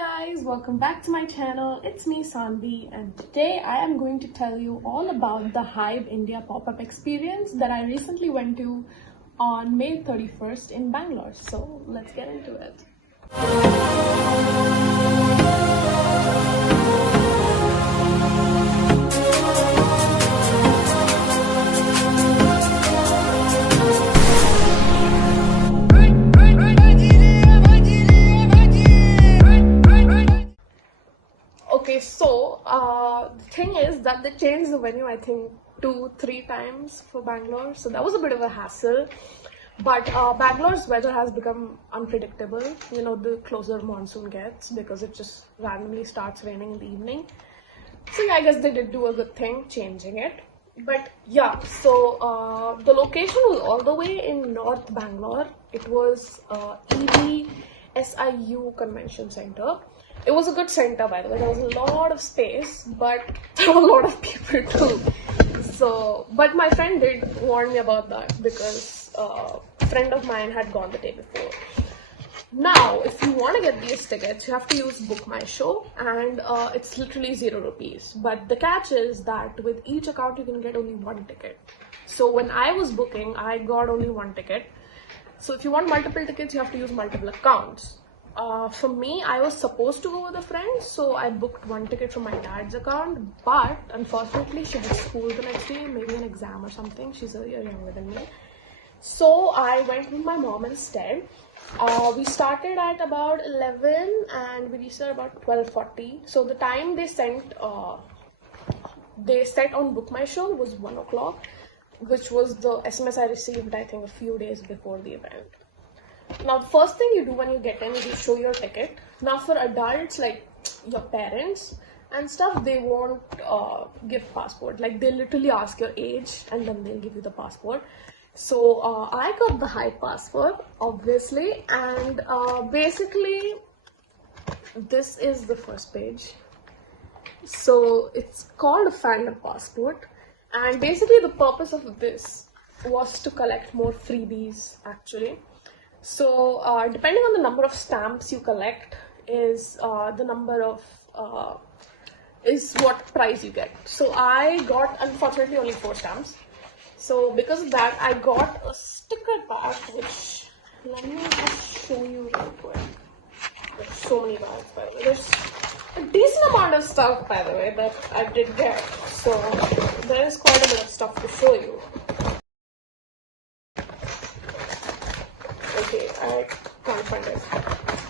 guys, welcome back to my channel. It's me Sanvi, and today I am going to tell you all about the HYBE India pop-up experience that I recently went to on May 31st in Bangalore. So let's get into it. Okay, so the thing is that they changed the venue, I think 2-3 times for Bangalore, so that was a bit of a hassle. But Bangalore's weather has become unpredictable, you know, the closer monsoon gets, because it just randomly starts raining in the evening. So yeah, I guess they did do a good thing changing it. But yeah, so the location was all the way in North Bangalore. It was Ebisu Convention Center. It was a good center, by the way. There was a lot of space, but there were a lot of people too. So, but my friend did warn me about that because a friend of mine had gone the day before. Now, if you want to get these tickets, you have to use Book My Show, and it's literally 0 rupees. But the catch is that with each account, you can get only one ticket. So when I was booking, I got only one ticket. So if you want multiple tickets, you have to use multiple accounts. For me, I was supposed to go with a friend, so I booked one ticket from my dad's account, but unfortunately she had school the next day, maybe an exam or something. She's a year younger than me. So I went with my mom instead. We started at about 11 and we reached at about 12:40. So the time they set on Book My Show was 1 o'clock, which was the SMS I received, I think, a few days before the event. Now, the first thing you do when you get in is you show your ticket. Now, for adults like your parents and stuff, they won't give passport. Like, they literally ask your age and then they'll give you the passport. So, I got the HYBE passport, obviously, and basically, this is the first page. So, it's called a fandom passport, and basically the purpose of this was to collect more freebies, actually. So, depending on the number of stamps you collect is the number of, is what prize you get. So, I got, unfortunately, only 4 stamps. So, because of that, I got a sticker pack, which, let me just show you real quick. There's so many bags, by the way. There's a decent amount of stuff, by the way, that I did get. So, there is quite a bit of stuff to show you. Okay, I can't find it.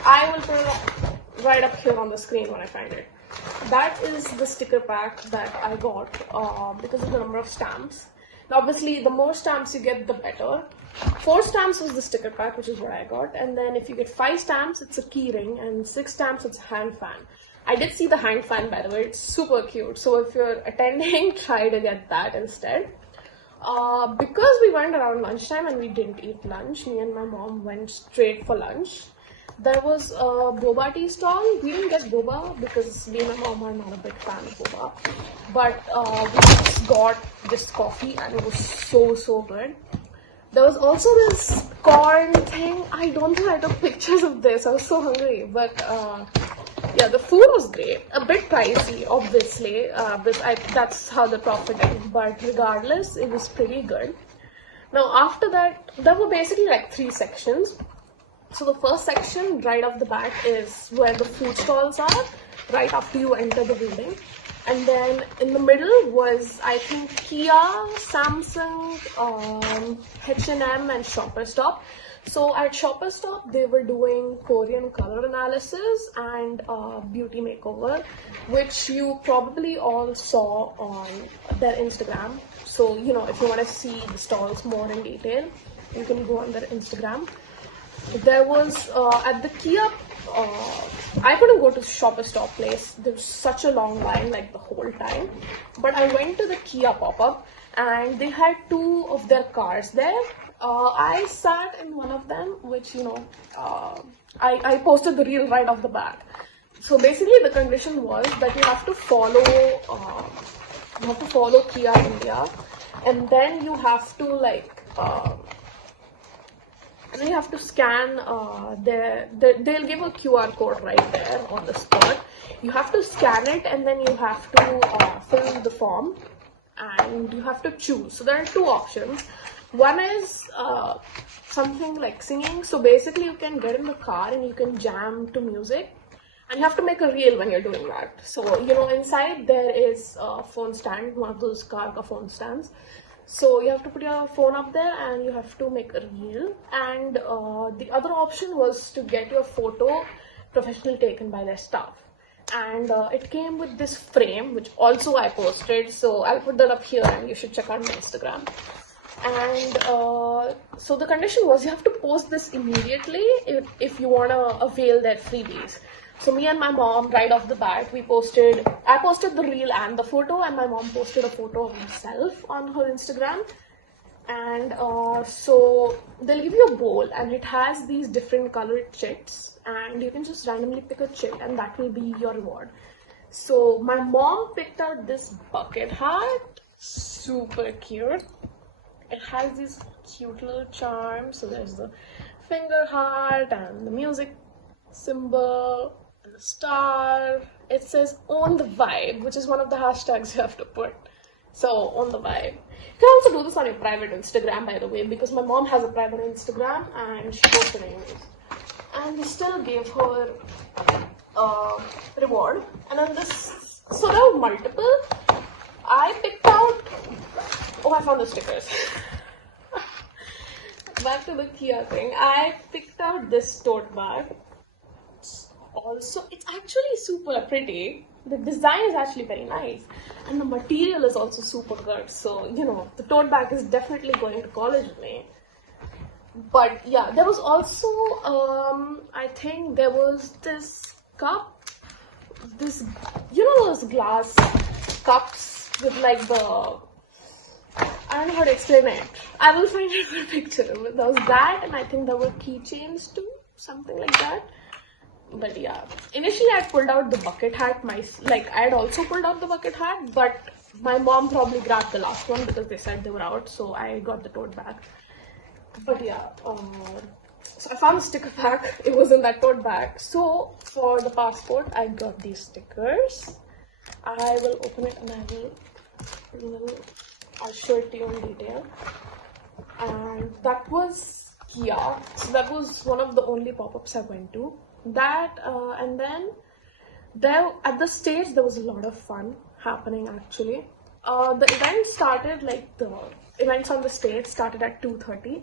I will put it right up here on the screen when I find it. That is the sticker pack that I got because of the number of stamps. Now, obviously, the more stamps you get, the better. 4 stamps was the sticker pack, which is what I got. And then if you get 5 stamps, it's a key ring. And 6 stamps, it's a hand fan. I did see the hand fan, by the way. It's super cute. So if you're attending, try to get that instead. Because we went around lunchtime and we didn't eat lunch, me and my mom went straight for lunch. There was a boba tea stall. We didn't get boba because me and my mom are not a big fan of boba. But we just got this coffee and it was so good. There was also this corn thing. I don't think I took pictures of this. I was so hungry. But yeah, the food was great. A bit pricey, obviously. That's how the profit is. But regardless, it was pretty good. Now, after that, there were basically like 3 sections. So the first section, right off the bat, is where the food stalls are, right after you enter the building. And then in the middle was, I think, Kia, Samsung, H&M and Shopper Stop. So at Shopper Stop, they were doing Korean color analysis and beauty makeover, which you probably all saw on their Instagram. So, you know, if you want to see the stalls more in detail, you can go on their Instagram. There was, at the Kia, I couldn't go to Shopper Stop place. There was such a long line, like the whole time. But I went to the Kia pop-up and they had 2 of their cars there. I sat in one of them, which, you know, I posted the reel right off the bat. So basically the condition was that you have to follow Kia India, and then you have to like and then you have to scan they'll give a QR code right there on the spot. You have to scan it, and then you have to fill the form, and you have to choose. So there are two options. One is something like singing. So basically you can get in the car and you can jam to music, and you have to make a reel when you're doing that. So, you know, inside there is a phone stand, one of those car phone stands. So you have to put your phone up there and you have to make a reel. And the other option was to get your photo professionally taken by their staff. And it came with this frame, which also I posted. So I'll put that up here and you should check out my Instagram. And so the condition was you have to post this immediately if you want to avail their freebies. So me and my mom, right off the bat, I posted the reel and the photo, and my mom posted a photo of herself on her Instagram. And so they'll give you a bowl, and it has these different colored chits, and you can just randomly pick a chit, and that will be your reward. So my mom picked out this bucket hat, super cute. It has these cute little charms. So there's the finger heart and the music symbol and the star. It says "Own the Vibe," which is one of the hashtags you have to put. So "Own the Vibe." You can also do this on your private Instagram, by the way, because my mom has a private Instagram and she posted anyways. And we still gave her reward. And then this, so there were multiple. I picked out. Oh, I found the stickers. Back to the Kia thing. I picked out this tote bag. Also, it's actually super pretty. The design is actually very nice, and the material is also super good. So, you know, the tote bag is definitely going to college with me. But yeah, there was also I think there was this cup, this, you know, those glass cups with like the, I don't know how to explain it. I will find it for a picture. There was that, and I think there were keychains too, something like that. But yeah, initially I pulled out the bucket hat. I had also pulled out the bucket hat, but my mom probably grabbed the last one because they said they were out, so I got the tote bag. But yeah, so I found the sticker pack. It was in that tote bag. So for the passport, I got these stickers. I will open it and I'll show it to you in detail. And that was Kia. So that was one of the only pop-ups I went to. That and then there at the stage there was a lot of fun happening actually. The event started, like the events on the stage started at 2:30.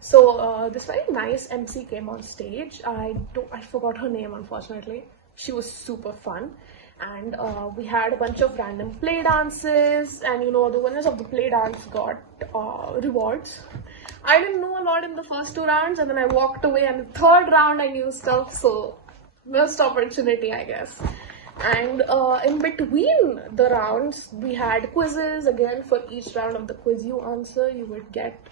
So this very nice MC came on stage. I forgot her name, unfortunately. She was super fun. And we had a bunch of random play dances, and you know, the winners of the play dance got rewards. I didn't know a lot in the first two rounds, and then I walked away, and the third round I knew stuff, so missed opportunity, I guess. And in between the rounds, we had quizzes. Again, for each round of the quiz you answer, you would get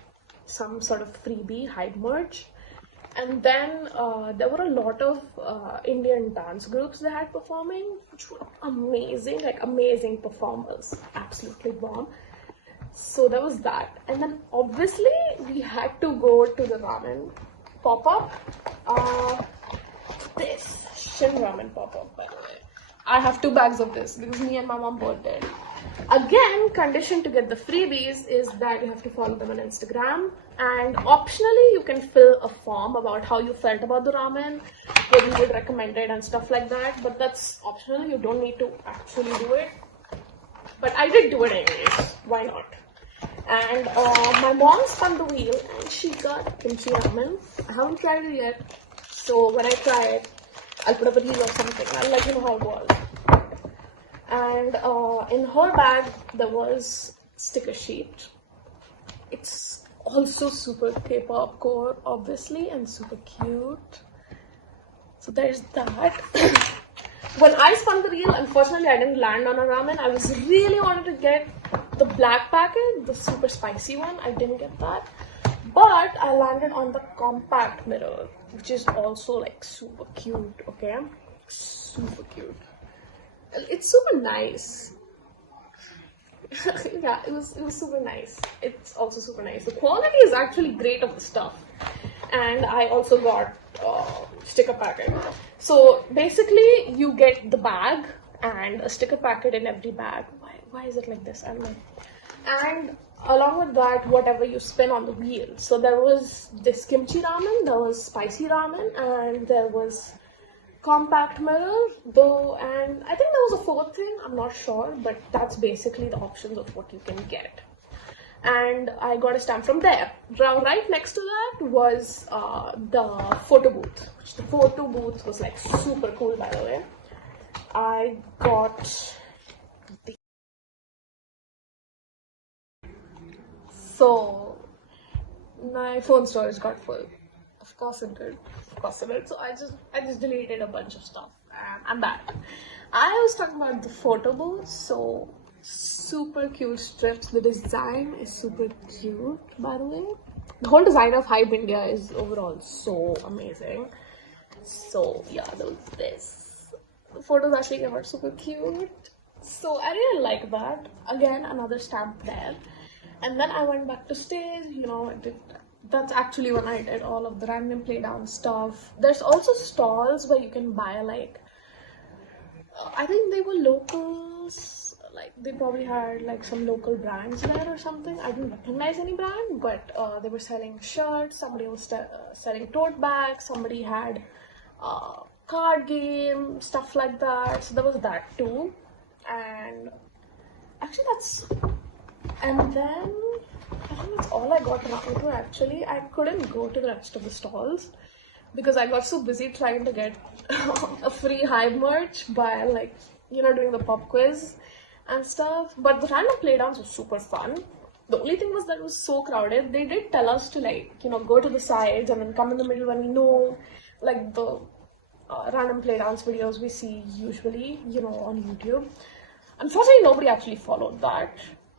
some sort of freebie, HYBE merch. And then there were a lot of Indian dance groups they had performing, which were amazing, like amazing performers, absolutely bomb. So there was that. And then obviously we had to go to the ramen pop-up. This Shin ramen pop-up, by the way. I have 2 bags of this because me and my mom both did. Again, condition to get the freebies is that you have to follow them on Instagram, and optionally you can fill a form about how you felt about the ramen, what you would recommend it and stuff like that, but that's optional. You don't need to actually do it, but I did do it anyways. Why not? And my mom spun the wheel and she got kimchi ramen. I haven't tried it yet, so when I try it, I'll put up a reel or something. I'll let you know how it was. And in her bag there was sticker sheet. It's also super K-pop core, obviously, and super cute. So there's that. When I spun the reel, unfortunately I didn't land on a ramen. I was really wanted to get the black packet, the super spicy one. I didn't get that, but I landed on the compact mirror, which is also like super cute. Okay, super cute. It's super nice. Yeah, it was super nice. It's also super nice. The quality is actually great of the stuff. and I also got sticker packet. So basically you get the bag and a sticker packet in every bag. Why is it like this? I don't know. And along with that, whatever you spin on the wheel. So there was this kimchi ramen, there was spicy ramen, and there was compact mirror, though, and I think there was a fourth thing, I'm not sure, but that's basically the options of what you can get. And I got a stamp from there. Right next to that was the photo booth. The photo booth was like super cool, by the way. I got the... So my phone storage got full. Of course it did. Of course it did. So I just deleted a bunch of stuff and I'm back. I was talking about the photo booth. So super cute strips. The design is super cute, by the way. The whole design of HYBE India is overall so amazing. So yeah, there was this. The photos actually came out super cute. So I really like that. Again, another stamp there. And then I went back to stage, you know, that's actually when I did all of the random play down stuff. There's also stalls where you can buy like, I think they were locals, like they probably had like some local brands there or something. I didn't recognize any brand, but they were selling shirts, somebody was selling tote bags, somebody had card game, stuff like that. So there was that too. And actually and then I think that's all I got around to actually. I couldn't go to the rest of the stalls because I got so busy trying to get a free HYBE merch by like, you know, doing the pop quiz and stuff. But the random playdowns was super fun. The only thing was that it was so crowded. They did tell us to like, you know, go to the sides and then come in the middle when we know like the random playdowns videos we see usually, you know, on YouTube. Unfortunately, nobody actually followed that.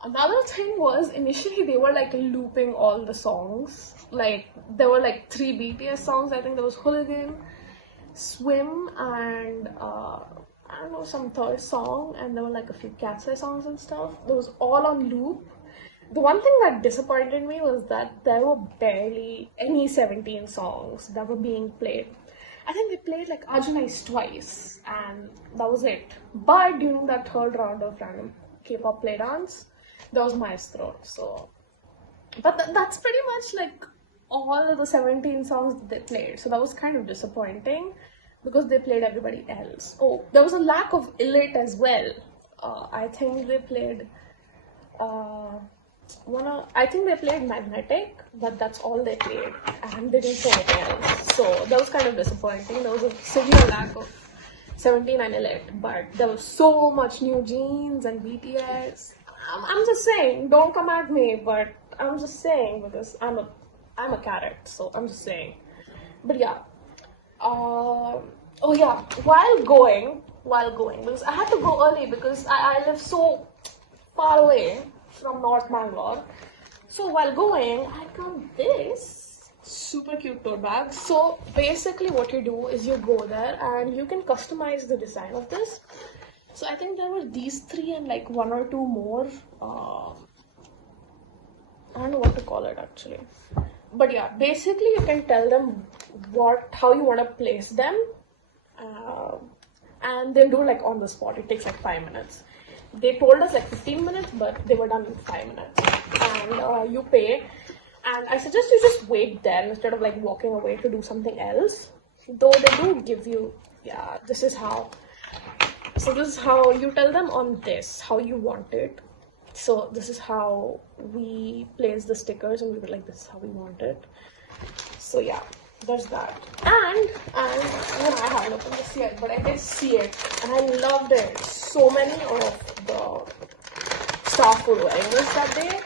Another thing was, initially they were like looping all the songs. Like, there were like 3 BTS songs. I think there was Hooligan, Swim, and I don't know, some third song. And there were like a few Cat's Eye songs and stuff. It was all on loop. The one thing that disappointed me was that there were barely any 17 songs that were being played. I think they played like Ajanice twice, and that was it. But during that third round of random K-pop playdance, that was Maestro. So, but that's pretty much like all of the 17 songs that they played. So that was kind of disappointing because they played everybody else. Oh, there was a lack of Elite as well. I think they played I think they played Magnetic, but that's all they played, and they didn't play anything else. So that was kind of disappointing. There was a severe lack of 17 and Elite, but there was so much New Jeans and BTS. I'm just saying, don't come at me, but I'm just saying because I'm a carrot, so I'm just saying. But yeah, oh yeah, while going, because I had to go early because I live so far away from North Bangalore. So while going, I got this super cute tote bag. So basically what you do is you go there and you can customize the design of this. So I think there were these 3 and like 1 or 2 more. I don't know what to call it actually. But yeah, basically you can tell them how you want to place them. And they'll do like on the spot. It takes like 5 minutes. They told us like 15 minutes, but they were done in 5 minutes. And you pay. And I suggest you just wait there instead of like walking away to do something else. Though they do give you, yeah, this is how. So this is how you tell them on this, how you want it. So this is how we place the stickers, and we were like, this is how we want it. So yeah, there's that. And well, I haven't opened this yet, but I did see it, and I loved it. So many of the staff were wearing this that day,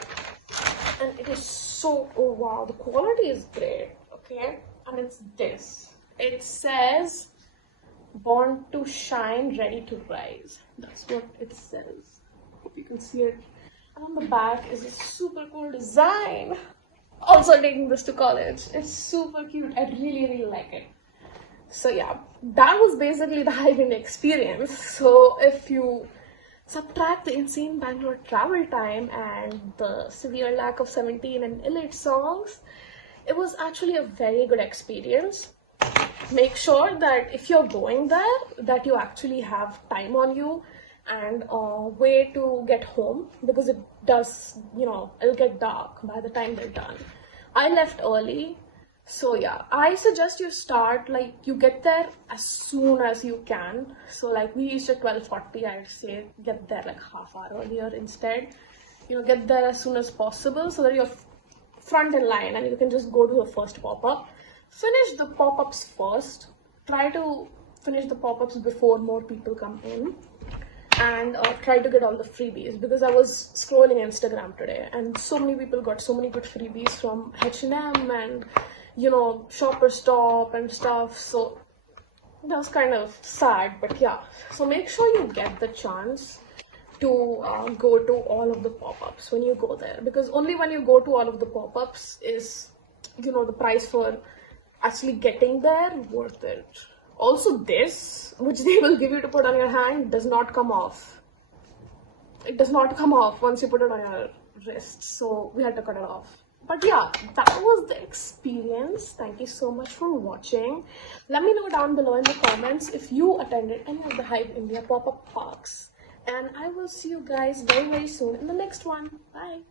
and it is so, oh wow, the quality is great, okay? And it's this. It says, born to shine, ready to rise. That's what it says. Hope you can see it. And on the back is a super cool design. Also taking this to college. It's super cute. I really, really like it. So yeah, that was basically the HYBE India experience. So if you subtract the insane Bangalore travel time and the severe lack of 17 and Elite songs, It was actually a very good experience. Make sure that if you're going there, that you actually have time on you and a way to get home, because it does, it'll get dark by the time they're done. I left early, so yeah, I suggest you start, like, you get there as soon as you can. So like we reached at 12:40, I'd say get there like half hour earlier instead. Get there as soon as possible so that you're front in line and you can just go to the first pop-up. Finish the pop-ups first. Try to finish the pop-ups before more people come in, and try to get all the freebies, because I was scrolling Instagram today and so many people got so many good freebies from H&M and Shopper Stop and stuff. So that was kind of sad, but yeah. So make sure you get the chance to go to all of the pop-ups when you go there, because only when you go to all of the pop-ups is the price for actually getting there worth it. Also, this, which they will give you to put on your hand, does not come off. It does not come off once you put it on your wrist, so we had to cut it off. But yeah, that was the experience. Thank you so much for watching. Let me know down below in the comments if you attended any of the HYBE India pop-up parks, and I will see you guys very, very soon in the next one. Bye.